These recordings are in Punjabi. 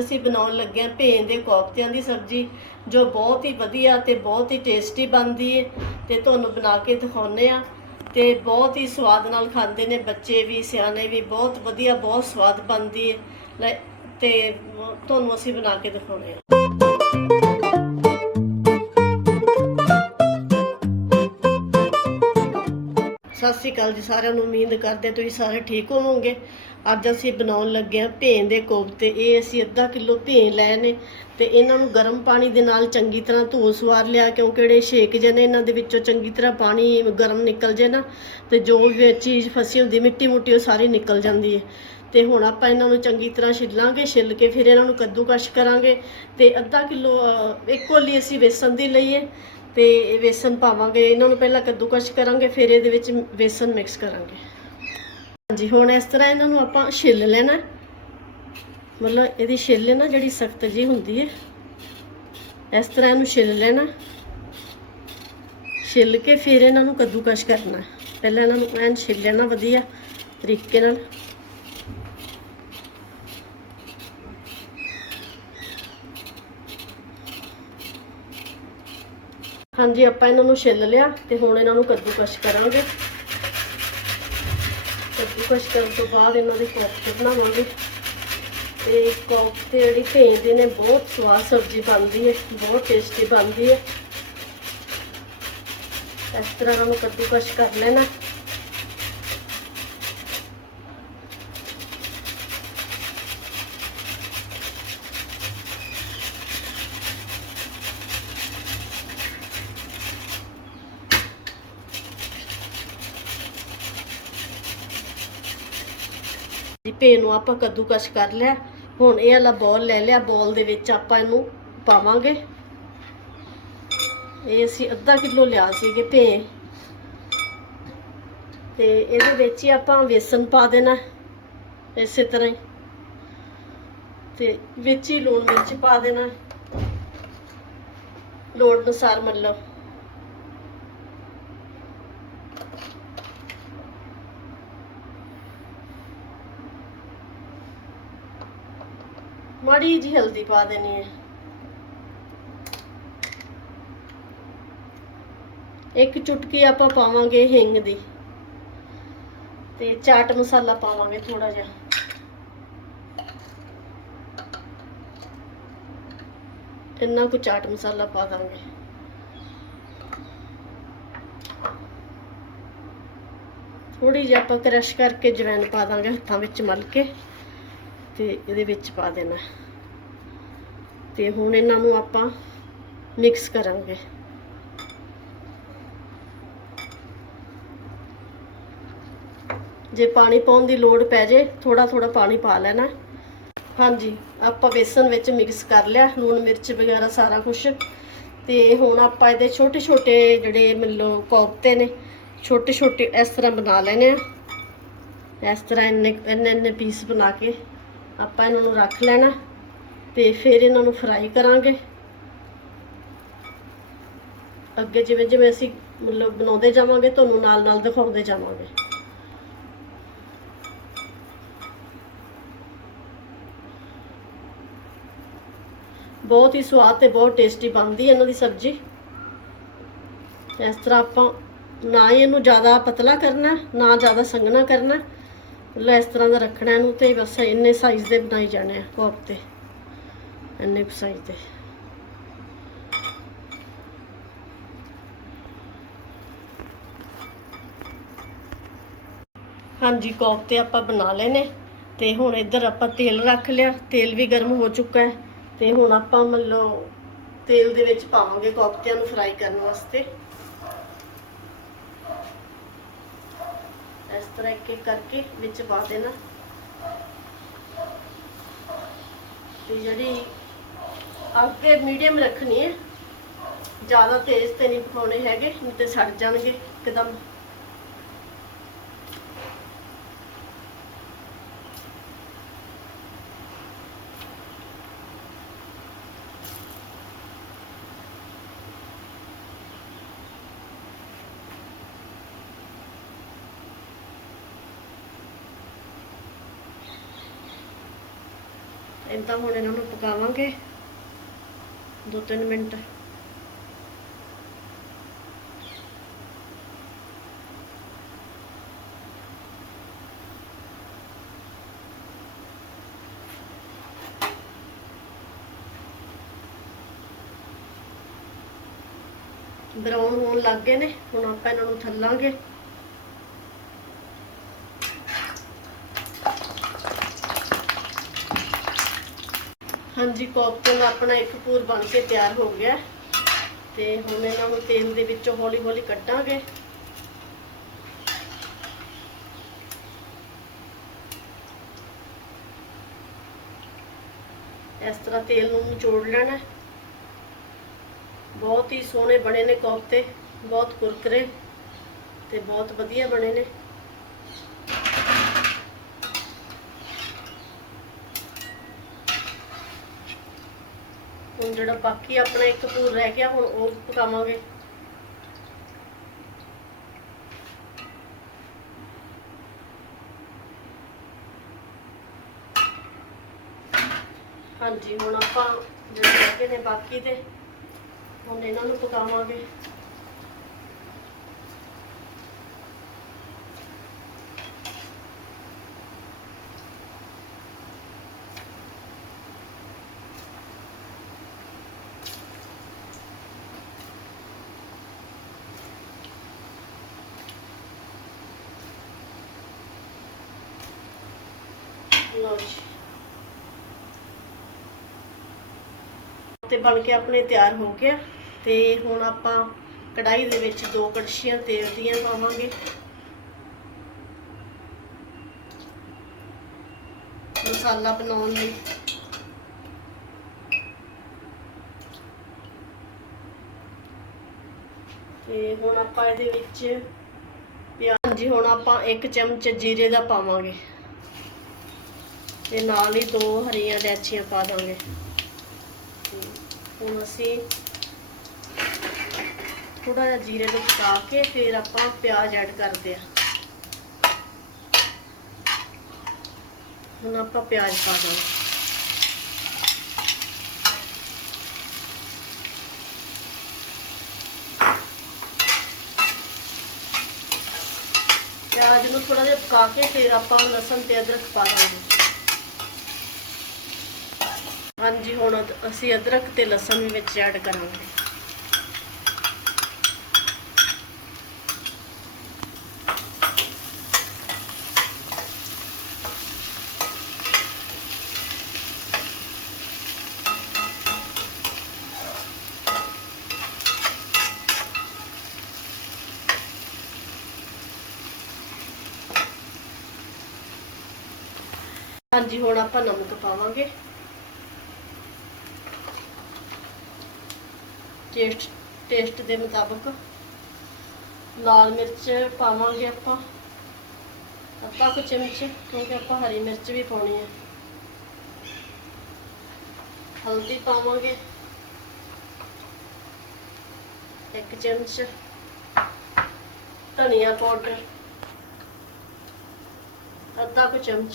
ਅਸੀਂ ਬਣਾਉਣ ਲੱਗੇ ਹਾਂ ਭੇਂ ਦੇ ਕੋਫਤਿਆਂ ਦੀ ਸਬਜ਼ੀ, ਜੋ ਬਹੁਤ ਹੀ ਵਧੀਆ ਤੇ ਬਹੁਤ ਹੀ ਟੇਸਟੀ ਬਣਦੀ ਹੈ ਤੇ ਤੁਹਾਨੂੰ ਬਣਾ ਕੇ ਦਿਖਾਉਨੇ ਆ ਤੇ ਬਹੁਤ ਹੀ ਸਵਾਦ ਨਾਲ ਖਾਂਦੇ ਨੇ ਬੱਚੇ ਵੀ, ਸਿਆਣੇ ਵੀ, ਬਹੁਤ ਵਧੀਆ, ਬਹੁਤ ਸਵਾਦ ਬਣਦੀ ਹੈ ਲੈ, ਤੇ ਤੁਹਾਨੂੰ ਅਸੀਂ ਬਣਾ ਕੇ ਦਿਖਾਉਨੇ ਆ। ਸਤਿ ਸ਼੍ਰੀ ਅਕਾਲ ਜੀ ਸਾਰਿਆਂ ਨੂੰ ਉਮੀਦ ਕਰਦੇ ਤੁਸੀਂ ਸਾਰੇ ਠੀਕ ਹੋਵੋਗੇ। ਅੱਜ ਅਸੀਂ ਬਣਾਉਣ ਲੱਗੇ ਹਾਂ ਭੇਂ ਦੇ ਕੋਫਤੇ। ਇਹ ਅਸੀਂ ਅੱਧਾ ਕਿਲੋ ਭੇਂ ਲਏ ਨੇ ਤੇ ਇਹਨਾਂ ਨੂੰ ਗਰਮ ਪਾਣੀ ਦੇ ਨਾਲ ਚੰਗੀ ਤਰ੍ਹਾਂ ਧੋ ਸਵਾਰ ਲਿਆ ਕਿਉਂਕਿ ਜਿਹੜੇ ਛੇਕ ਜੇ ਨੇ ਇਹਨਾਂ ਦੇ ਵਿੱਚੋਂ ਚੰਗੀ ਤਰ੍ਹਾਂ ਪਾਣੀ ਗਰਮ ਨਿਕਲ ਜੇ ਨਾ ਤੇ ਜੋ ਵੀ ਚੀਜ਼ ਫਸੀ ਹੁੰਦੀ ਮਿੱਟੀ ਮੁੱਟੀ ਉਹ ਸਾਰੀ ਨਿਕਲ ਜਾਂਦੀ ਹੈ। ਤੇ ਹੁਣ ਆਪਾਂ ਇਹਨਾਂ ਨੂੰ ਚੰਗੀ ਤਰ੍ਹਾਂ ਛਿੱਲਾਂਗੇ ਛਿੱਲ ਕੇ ਫਿਰ ਇਹਨਾਂ ਨੂੰ ਕੱਦੂਕਸ਼ ਕਰਾਂਗੇ ਤੇ ਅੱਧਾ ਕਿਲੋ ਅਹ, ਇੱਕ ਕੋਲੀ ਅਸੀਂ ਵੇਸਣ ਦੀ ਲਈਏ। ਤੇ ਇਹ ਵੇਸਣ ਪਾਵਾਂਗੇ, ਇਹਨਾਂ ਨੂੰ ਪਹਿਲਾਂ ਕੱਦੂਕਸ਼ ਕਰਾਂਗੇ, ਫਿਰ ਇਹਦੇ ਵਿੱਚ ਵੇਸਣ ਮਿਕਸ ਕਰਾਂਗੇ। ਹਾਂਜੀ, ਹੁਣ ਇਸ ਤਰ੍ਹਾਂ ਇਹਨਾਂ ਨੂੰ ਆਪਾਂ ਛਿੱਲ ਲੈਣਾ ਮਤਲਬ ਇਹਦੀ ਛਿੱਲ ਨਾ ਜਿਹੜੀ ਸਖਤ ਜੀ ਹੁੰਦੀ ਹੈ, ਇਸ ਤਰ੍ਹਾਂ ਇਹਨੂੰ ਛਿੱਲ ਲੈਣਾ ਛਿੱਲ ਕੇ ਫਿਰ ਇਹਨਾਂ ਨੂੰ ਕੱਦੂਕਸ਼ ਕਰਨਾ ਪਹਿਲਾਂ ਇਹਨਾਂ ਨੂੰ ਐਨ ਛਿੱਲ ਲੈਣਾ ਵਧੀਆ ਤਰੀਕੇ ਨਾਲ। ਹਾਂਜੀ, ਆਪਾਂ ਇਹਨਾਂ ਨੂੰ ਛਿੱਲ ਲਿਆ ਤੇ ਹੁਣ ਇਹਨਾਂ ਨੂੰ ਕੱਦੂਕਸ਼ ਕਰਾਂਗੇ। ਕੱਦੂਕਸ਼ ਕਰਨ ਤੋਂ ਬਾਅਦ ਇਹਨਾਂ ਦੇ ਕੋਫਤੇ ਬਣਾਵਾਂਗੇ। ਤੇ ਕੋਫਤੇ ਜਿਹੜੀ ਭੇਜਦੇ ਨੇ, ਬਹੁਤ ਸਵਾਦ ਸਬਜ਼ੀ ਬਣਦੀ ਹੈ, ਬਹੁਤ ਟੇਸਟੀ ਬਣਦੀ ਹੈ। ਇਸ ਤਰ੍ਹਾਂ ਇਹਨਾਂ ਨੂੰ ਕੱਦੂਕਸ਼ ਕਰ ਲੈਣਾ। ਜੀ ਭੇ ਨੂੰ ਆਪਾਂ ਕੱਦੂਕਸ਼ ਕਰ ਲਿਆ। ਹੁਣ ਇਹ ਵਾਲਾ ਬੋਲ ਲੈ ਲਿਆ ਬੋਲ ਦੇ ਵਿੱਚ ਆਪਾਂ ਇਹਨੂੰ ਪਾਵਾਂਗੇ। ਇਹ ਅਸੀਂ ਅੱਧਾ ਕਿਲੋ ਲਿਆ ਸੀਗੇ ਭੇ ਤੇ ਇਹਦੇ ਵਿੱਚ ਹੀ ਆਪਾਂ ਵੇਸਣ ਪਾ ਦੇਣਾ, ਇਸੇ ਤਰ੍ਹਾਂ ਹੀ। ਤੇ ਵਿੱਚ ਹੀ ਲੂਣ ਮਿਰਚ ਪਾ ਦੇਣਾ। ਲੋੜ ਅਨੁਸਾਰ ਮਤਲਬ। ਮਾੜੀ ਜੀ ਹਲਦੀ ਪਾ ਦੇਣੀ ਹੈ। ਇੱਕ ਚੁਟਕੀ ਆਪਾਂ ਪਾਵਾਂਗੇ ਹਿੰਗ ਦੀ। ਤੇ ਚਾਟ ਮਸਾਲਾ ਪਾਵਾਂਗੇ ਥੋੜਾ ਜਿਹਾ। ਇੰਨਾ ਕੁ ਚਾਟ ਮਸਾਲਾ ਪਾ ਦਾਂਗੇ। ਥੋੜੀ ਜਿਹੀ ਆਪਾਂ ਕ੍ਰਸ਼ ਕਰਕੇ ਜਵੈਨ ਪਾ ਦਾਂਗੇ ਹੱਥਾਂ ਵਿੱਚ ਮਲ ਕੇ। ਤੇ ਇਹਦੇ ਵਿੱਚ ਪਾ ਦੇਣਾ। ਤੇ ਹੁਣ ਇਹਨਾਂ ਨੂੰ ਆਪਾਂ ਮਿਕਸ ਕਰਾਂਗੇ। ਜੇ ਪਾਣੀ ਪਾਉਣ ਦੀ ਲੋੜ ਪੈ ਜੇ ਥੋੜਾ ਥੋੜਾ ਪਾਣੀ ਪਾ ਲੈਣਾ। ਹਾਂਜੀ, ਆਪਾਂ ਬੇਸਨ ਵਿੱਚ ਮਿਕਸ ਕਰ ਲਿਆ, ਲੂਣ, ਮਿਰਚ ਵਗੈਰਾ ਸਾਰਾ ਕੁਝ ਤੇ ਹੁਣ ਆਪਾਂ ਇਹਦੇ ਛੋਟੇ ਛੋਟੇ ਜਿਹੜੇ ਮਤਲਬ ਕੋਫਤੇ ਨੇ ਛੋਟੇ ਛੋਟੇ ਇਸ ਤਰ੍ਹਾਂ ਬਣਾ ਲੈਣੇ ਆ। ਇਸ ਤਰ੍ਹਾਂ ਇੰਨੇ ਇੰਨੇ ਇੰਨੇ ਪੀਸ ਬਣਾ ਕੇ। ਆਪਾਂ ਇਹਨਾਂ ਨੂੰ ਰੱਖ ਲੈਣਾ ਤੇ ਫਿਰ ਇਹਨਾਂ ਨੂੰ ਫਰਾਈ ਕਰਾਂਗੇ। ਅੱਗੇ ਜਿਵੇਂ ਜਿਵੇਂ ਅਸੀਂ ਮਤਲਬ ਬਣਾਉਂਦੇ ਜਾਵਾਂਗੇ, ਤੁਹਾਨੂੰ ਨਾਲ ਨਾਲ ਦਿਖਾਉਂਦੇ ਜਾਵਾਂਗੇ। ਬਹੁਤ ਹੀ ਸਵਾਦ ਤੇ ਬਹੁਤ ਟੇਸਟੀ ਬਣਦੀ ਹੈ ਇਹਨਾਂ ਦੀ ਸਬਜ਼ੀ। ਇਸ ਤਰ੍ਹਾਂ ਆਪਾਂ ਨਾ ਹੀ ਇਹਨੂੰ ਜ਼ਿਆਦਾ ਪਤਲਾ ਕਰਨਾ, ਨਾ ਜ਼ਿਆਦਾ ਸੰਘਣਾ ਕਰਨਾ। ਮਤਲਬ ਇਸ ਤਰ੍ਹਾਂ ਦਾ ਰੱਖਣਾ ਇਹਨੂੰ ਤੇ ਬਸ ਇੰਨੇ ਸਾਈਜ਼ ਦੇ ਬਣਾਈ ਜਾਣੇ ਆ ਕੋਫਤੇ ਇੰਨੇ ਸਾਈਜ਼ ਦੇ। ਹਾਂਜੀ ਕੋਫਤੇ ਆਪਾਂ ਬਣਾ ਲਏ ਨੇ ਤੇ ਹੁਣ ਇੱਧਰ ਆਪਾਂ ਤੇਲ ਰੱਖ ਲਿਆ, ਤੇਲ ਵੀ ਗਰਮ ਹੋ ਚੁੱਕਾ ਹੈ, ਤੇ ਹੁਣ ਆਪਾਂ ਮਤਲਬ ਤੇਲ ਦੇ ਵਿੱਚ ਪਾਵਾਂਗੇ ਕੋਫਤਿਆਂ ਨੂੰ ਫਰਾਈ ਕਰਨ ਵਾਸਤੇ। ਇਸ ਤਰ੍ਹਾਂ ਇੱਕ ਇੱਕ ਕਰਕੇ ਵਿੱਚ ਪਾ ਦੇਣਾ। ਤੇ ਜਿਹੜੀ ਅੱਗੇ ਮੀਡੀਅਮ ਰੱਖਣੀ ਹੈ, ਜ਼ਿਆਦਾ ਤੇਜ਼ ਤੇ ਨਹੀਂ ਪਕਾਉਣੇ ਹੈਗੇ, ਨਹੀਂ ਤੇ ਸੜ ਜਾਣਗੇ ਇੱਕਦਮ। ਇਦਾਂ ਹੁਣ ਇਹਨਾਂ ਨੂੰ ਪਕਾਵਾਂਗੇ। 2-3 ਮਿੰਟ। ਬਰਾਊਨ ਹੋਣ ਲੱਗ ਗਏ ਨੇ, ਹੁਣ ਆਪਾਂ ਇਹਨਾਂ ਨੂੰ ਥੱਲਾਂਗੇ। ਹਾਂਜੀ ਕੋਕਟੇਲ ਆਪਣਾ ਇੱਕ ਪੂਰ ਬਣ ਕੇ ਤਿਆਰ ਹੋ ਗਿਆ। ਤੇ ਹੁਣ ਇਹਨਾਂ ਨੂੰ ਤੇਲ ਦੇ ਵਿੱਚੋਂ ਹੌਲੀ ਹੌਲੀ ਕੱਢਾਂਗੇ। ਇਸ ਤਰ੍ਹਾਂ ਤੇਲ ਨੂੰ ਨਿਚੋੜ ਲੈਣਾ। ਬਹੁਤ ਹੀ ਸੋਹਣੇ ਬਣੇ ਨੇ ਕੋਫਤੇ, ਬਹੁਤ ਕੁਰਕਰੇ ਤੇ ਬਹੁਤ ਵਧੀਆ ਬਣੇ ਨੇ। ਹੁਣ ਜਿਹੜਾ ਬਾਕੀ ਆਪਣਾ ਇੱਕ ਪੂਰ ਰਹਿ ਗਿਆ, ਹੁਣ ਉਹ ਪਕਾਵਾਂਗੇ। ਹਾਂਜੀ, ਹੁਣ ਆਪਾਂ ਜਿਹੜੇ ਰਹਿ ਗਏ ਨੇ ਬਾਕੀ ਦੇ, ਹੁਣ ਇਹਨਾਂ ਨੂੰ ਪਕਾਵਾਂਗੇ। ਲਓ ਜੀ। ਤੇ ਬਣ ਕੇ ਆਪਣੇ ਤਿਆਰ ਹੋ ਗਿਆ। ਤੇ ਹੁਣ ਆਪਾਂ ਕੜਾਈ ਦੇ ਵਿੱਚ ਦੋ ਕੜਛੀਆਂ ਤੇਲ ਦੀਆਂ ਪਾਵਾਂਗੇ। ਮਸਾਲਾ ਬਣਾਉਣ ਲਈ। ਤੇ ਹੁਣ ਆਪਾਂ ਇਹਦੇ ਵਿੱਚ ਪਿਆਜ਼ ਜੀ ਹੁਣ ਆਪਾਂ ਇੱਕ ਚਮਚ ਜੀਰੇ ਦਾ ਪਾਵਾਂਗੇ। ਤੇ ਨਾਲ ਹੀ ਦੋ ਹਰੀਆਂ ਇਲਾਚੀਆਂ ਪਾ ਦਾਂਗੇ। ਹੁਣ ਅਸੀਂ ਥੋੜਾ ਜਿਹਾ ਜੀਰੇ ਨੂੰ ਪਕਾ ਕੇ ਫਿਰ ਆਪਾਂ ਪਿਆਜ਼ ਐਡ ਕਰਦੇ ਆ ਹੁਣ ਆਪਾਂ ਪਿਆਜ਼ ਪਾ ਦਾਂਗੇ। ਪਿਆਜ਼ ਨੂੰ ਥੋੜਾ ਜਿਹਾ ਪਕਾ ਕੇ ਫਿਰ ਆਪਾਂ ਲਸਣ ਤੇ ਅਦਰਕ ਪਾ ਦਾਂਗੇ। ਹਾਂਜੀ, ਹੁਣ ਅਸੀਂ ਅਦਰਕ ਤੇ ਲਸਣ ਵੀ ਵਿੱਚ ਐਡ ਕਰਾਂਗੇ। ਹਾਂਜੀ, ਹੁਣ ਆਪਾਂ ਨਮਕ ਪਾਵਾਂਗੇ। ਟੇਸਟ ਟੇਸਟ ਦੇ ਮੁਤਾਬਕ ਲਾਲ ਮਿਰਚ ਪਾਵਾਂਗੇ ਆਪਾਂ। ਅੱਧਾ ਕੁ ਚਮਚ ਕਿਉਂਕਿ ਆਪਾਂ ਹਰੀ ਮਿਰਚ ਵੀ ਪਾਉਣੀ ਹੈ। ਹਲਦੀ ਪਾਵਾਂਗੇ। ਇੱਕ ਚਮਚ ਧਨੀਆ ਪਾਊਡਰ। ਅੱਧਾ ਕੁ ਚਮਚ।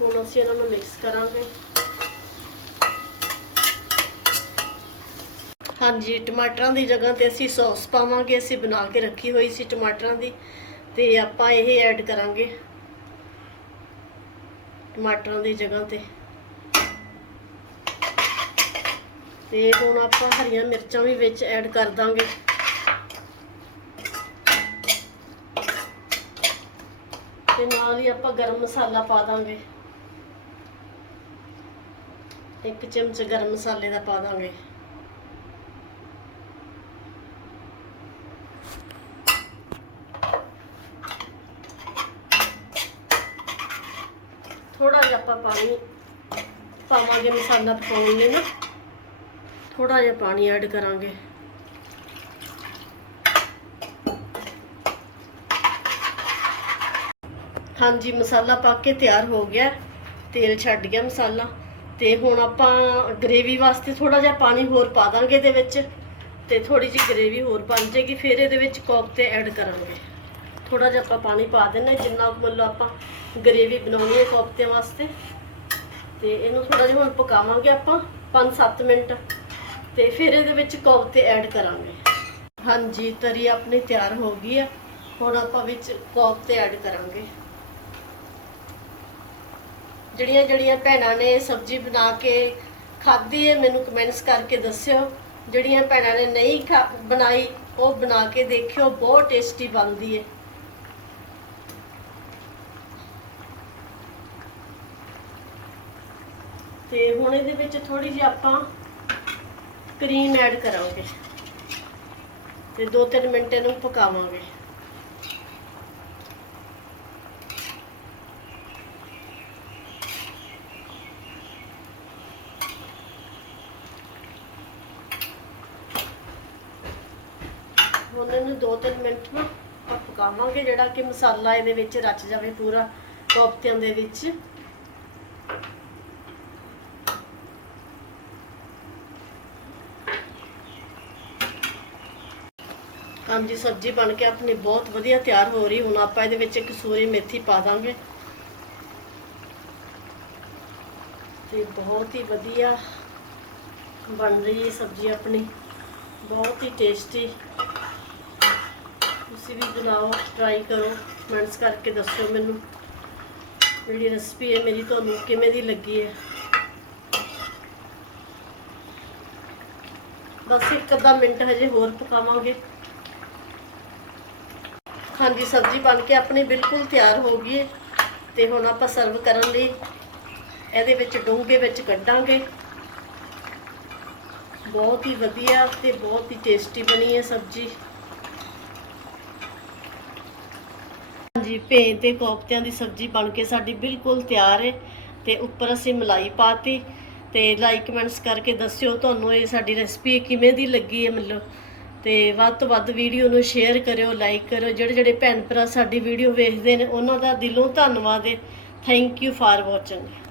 ਹੁਣ ਅਸੀਂ ਇਹਨਾਂ ਨੂੰ ਮਿਕਸ ਕਰਾਂਗੇ। ਹਾਂਜੀ, ਟਮਾਟਰਾਂ ਦੀ ਜਗ੍ਹਾ ਤੇ ਅਸੀਂ ਸੌਸ ਪਾਵਾਂਗੇ, ਅਸੀਂ ਬਣਾ ਕੇ ਰੱਖੀ ਹੋਈ ਸੀ ਟਮਾਟਰਾਂ ਦੀ ਤੇ ਆਪਾਂ ਇਹ ਐਡ ਕਰਾਂਗੇ। ਟਮਾਟਰਾਂ ਦੀ ਜਗ੍ਹਾ ਤੇ। ਤੇ ਹੁਣ ਆਪਾਂ ਹਰੀਆਂ ਮਿਰਚਾਂ ਵੀ ਵਿੱਚ ਐਡ ਕਰ ਦਾਂਗੇ। ਤੇ ਨਾਲ ਹੀ ਆਪਾਂ ਗਰਮ ਮਸਾਲਾ ਪਾ ਦਾਂਗੇ। ਇੱਕ ਚਮਚ ਗਰਮ ਮਸਾਲੇ ਦਾ ਪਾ ਦਾਂਗੇ। ਥੋੜਾ ਜਿਹਾ ਆਪਾਂ ਪਾਣੀ ਪਾਵਾਂਗੇ ਮਸਾਲਾ ਪਕਾਉਣ ਲਈ ਨਾ। ਥੋੜਾ ਜਿਹਾ ਪਾਣੀ ਐਡ ਕਰਾਂਗੇ। ਹਾਂਜੀ, ਮਸਾਲਾ ਪਾ ਕੇ ਤਿਆਰ ਹੋ ਗਿਆ। ਤੇਲ ਛੱਡ ਗਿਆ ਮਸਾਲਾ। ਤੇ ਹੁਣ ਆਪਾਂ ਗ੍ਰੇਵੀ ਵਾਸਤੇ ਥੋੜਾ ਜਿਹਾ ਪਾਣੀ ਹੋਰ ਪਾ ਦਾਂਗੇ ਇਹਦੇ ਵਿੱਚ ਤੇ ਥੋੜੀ ਜਿਹੀ ਗ੍ਰੇਵੀ ਹੋਰ ਬਣ ਜਾਏਗੀ, ਫਿਰ ਇਹਦੇ ਵਿੱਚ ਕੋਫਤੇ ਐਡ ਕਰਾਂਗੇ। ਥੋੜਾ ਜਿਹਾ ਆਪਾਂ ਪਾਣੀ ਪਾ ਦਿੰਨੇ ਜਿੰਨਾ ਮਤਲਬ ਆਪਾਂ ਗਰੇਵੀ ਬਣਾਉਣੀ ਹੈ ਕੋਫਤਿਆਂ ਵਾਸਤੇ। ਤੇ ਇਹਨੂੰ ਥੋੜਾ ਜਿਹਾ ਹੁਣ ਪਕਾਵਾਂਗੇ ਆਪਾਂ 5-7 ਮਿੰਟ ਤੇ ਫਿਰ ਇਹਦੇ ਵਿੱਚ ਕੋਫਤੇ ਐਡ ਕਰਾਂਗੇ। ਹਾਂਜੀ, ਤਰੀ ਆਪਣੀ ਤਿਆਰ ਹੋ ਗਈ ਹੈ। ਹੁਣ ਆਪਾਂ ਵਿੱਚ ਕੋਫਤੇ ਐਡ ਕਰਾਂਗੇ। ਜਿਹੜੀਆਂ ਜਿਹੜੀਆਂ ਭੈਣਾਂ ਨੇ ਸਬਜ਼ੀ ਬਣਾ ਕੇ ਖਾਧੀ ਹੈ, ਮੈਨੂੰ ਕਮੈਂਟਸ ਕਰਕੇ ਦੱਸਿਓ। ਜਿਹੜੀਆਂ ਭੈਣਾਂ ਨੇ ਨਹੀਂ ਖਾ- ਬਣਾਈ, ਉਹ ਬਣਾ ਕੇ ਦੇਖਿਓ, ਬਹੁਤ ਟੇਸਟੀ ਬਣਦੀ ਹੈ। ਤੇ ਹੁਣ ਇਹਦੇ ਵਿੱਚ ਥੋੜੀ ਜਿਹੀ ਆਪਾਂ ਕਰੀਮ ਐਡ ਕਰਾਂਗੇ। ਤੇ 2-3 ਮਿੰਟ ਇਹਨੂੰ ਪਕਾਵਾਂਗੇ। ਉਹਨਾਂ ਨੂੰ 2-3 ਮਿੰਟ ਨਾ ਆਪਾਂ ਪਕਾਵਾਂਗੇ, ਜਿਹੜਾ ਕਿ ਮਸਾਲਾ ਇਹਦੇ ਵਿੱਚ ਰਚ ਜਾਵੇ ਪੂਰਾ ਕੋਫਤਿਆਂ ਦੇ ਵਿੱਚ। ਹਾਂਜੀ, ਸਬਜ਼ੀ ਬਣ ਕੇ ਆਪਣੀ ਬਹੁਤ ਵਧੀਆ ਤਿਆਰ ਹੋ ਰਹੀ। ਹੁਣ ਆਪਾਂ ਇਹਦੇ ਵਿੱਚ ਕਸੂਰੀ ਮੇਥੀ ਪਾ ਦਾਂਗੇ। ਤੇ ਬਹੁਤ ਹੀ ਵਧੀਆ ਬਣ ਰਹੀ ਹੈ ਸਬਜ਼ੀ ਆਪਣੀ। ਬਹੁਤ ਹੀ ਟੇਸਟੀ ਤੁਸੀਂ ਵੀ ਬਣਾਓ ਟਰਾਈ ਕਰੋ ਕਮੈਂਟਸ ਕਰਕੇ ਦੱਸਿਓ ਮੈਨੂੰ। ਜਿਹੜੀ ਰੈਸਪੀ ਹੈ ਮੇਰੀ ਤੁਹਾਨੂੰ ਕਿਵੇਂ ਦੀ ਲੱਗੀ ਹੈ? ਬਸ ਇੱਕ ਅੱਧਾ ਮਿੰਟ ਹਜੇ ਹੋਰ ਪਕਾਵਾਂਗੇ। ਹਾਂਜੀ, ਸਬਜ਼ੀ ਬਣ ਕੇ ਆਪਣੀ ਬਿਲਕੁਲ ਤਿਆਰ ਹੋ ਗਈ ਹੈ ਤੇ ਹੁਣ ਆਪਾਂ ਸਰਵ ਕਰਨ ਲਈ ਇਹਦੇ ਵਿੱਚ ਡੂੰਘੇ ਵਿੱਚ ਕੱਢਾਂਗੇ। ਬਹੁਤ ਹੀ ਵਧੀਆ ਤੇ ਬਹੁਤ ਹੀ ਟੇਸਟੀ ਬਣੀ ਹੈ ਸਬਜ਼ੀ। ਹਾਂਜੀ, ਭੇ ਤੇ ਕੋਫਤਿਆਂ ਦੀ ਸਬਜ਼ੀ ਬਣ ਕੇ ਸਾਡੀ ਬਿਲਕੁਲ ਤਿਆਰ ਹੈ ਤੇ ਉੱਪਰ ਅਸੀਂ ਮਲਾਈ ਪਾਤੀ ਤੇ ਲਾਈਕ ਕਮੈਂਟਸ ਕਰਕੇ ਦੱਸਿਓ ਤੁਹਾਨੂੰ ਇਹ ਸਾਡੀ ਰੈਸਪੀ ਕਿਵੇਂ ਦੀ ਲੱਗੀ ਹੈ ਮਤਲਬ ਤੇ ਵੱਧ ਤੋਂ ਵੱਧ ਵੀਡੀਓ ਨੂੰ ਸ਼ੇਅਰ ਕਰਿਓ, ਲਾਈਕ ਕਰਿਓ, ਜਿਹੜੇ ਜਿਹੜੇ ਭੈਣ ਭਰਾ ਸਾਡੀ ਵੀਡੀਓ ਵੇਖਦੇ ਨੇ ਉਹਨਾਂ ਦਾ ਦਿਲੋਂ ਧੰਨਵਾਦ ਹੈ ਥੈਂਕ ਯੂ ਫਾਰ ਵਾਚਿੰਗ